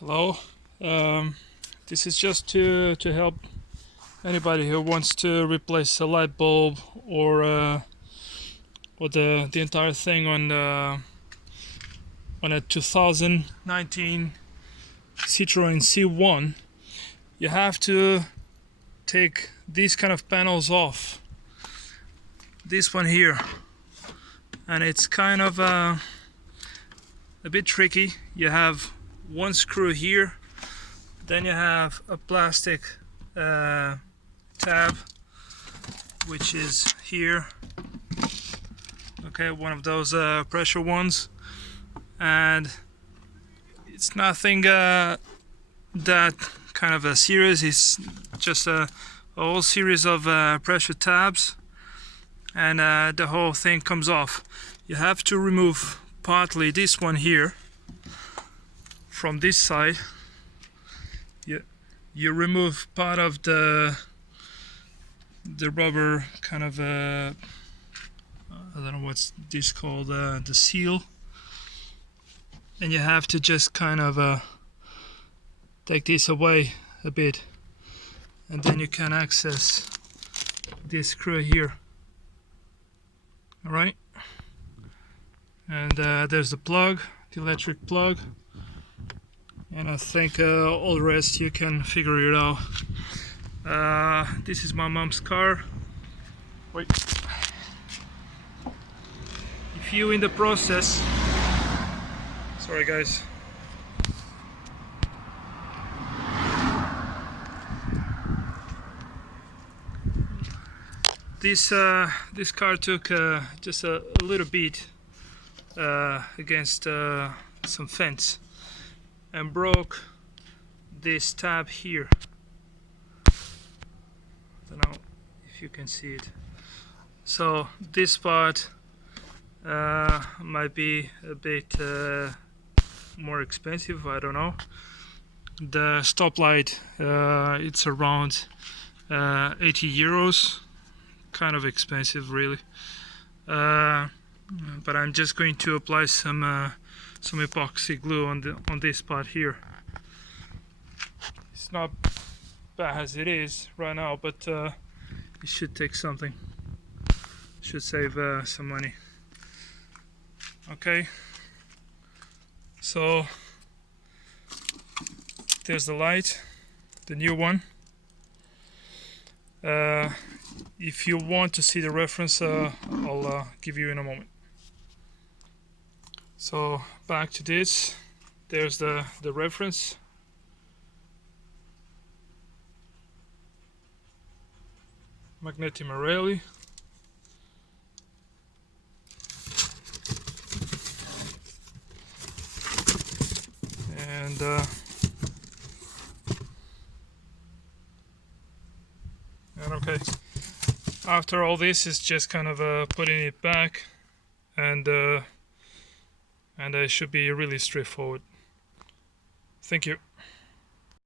Hello. This is just to help anybody who wants to replace a light bulb or the entire thing on a 2019 Citroen C1. You have to take these kind of panels off. This one here, and it's kind of a bit tricky. You have one screw here, then you have a plastic tab which is here, okay, one of those pressure ones, and it's nothing that kind of a series. It's just a whole series of pressure tabs, and the whole thing comes off. You have to remove partly this one here from this side. You remove part of the rubber kind of I don't know what's this called, the seal, and you have to just kind of take this away a bit, and then you can access this screw here. Alright, and there's the plug, the electric plug, and I think all the rest you can figure it out. This is my mom's car. Wait. If you in the process, sorry guys. This car took just a little beat against some fence and broke this tab here. I don't know if you can see it. So this part might be a bit more expensive, I don't know. The stoplight, it's around 80 euros. Kind of expensive, really, but I'm just going to apply some epoxy glue on this part here. It's not bad as it is right now, but it should take something. Should save some money. Okay, so there's the light, the new one. If you want to see the reference, I'll give you in a moment. So back to this. There's the reference. Magneti Marelli. And okay, after all this is just kind of putting it back, and it should be really straightforward. Thank you.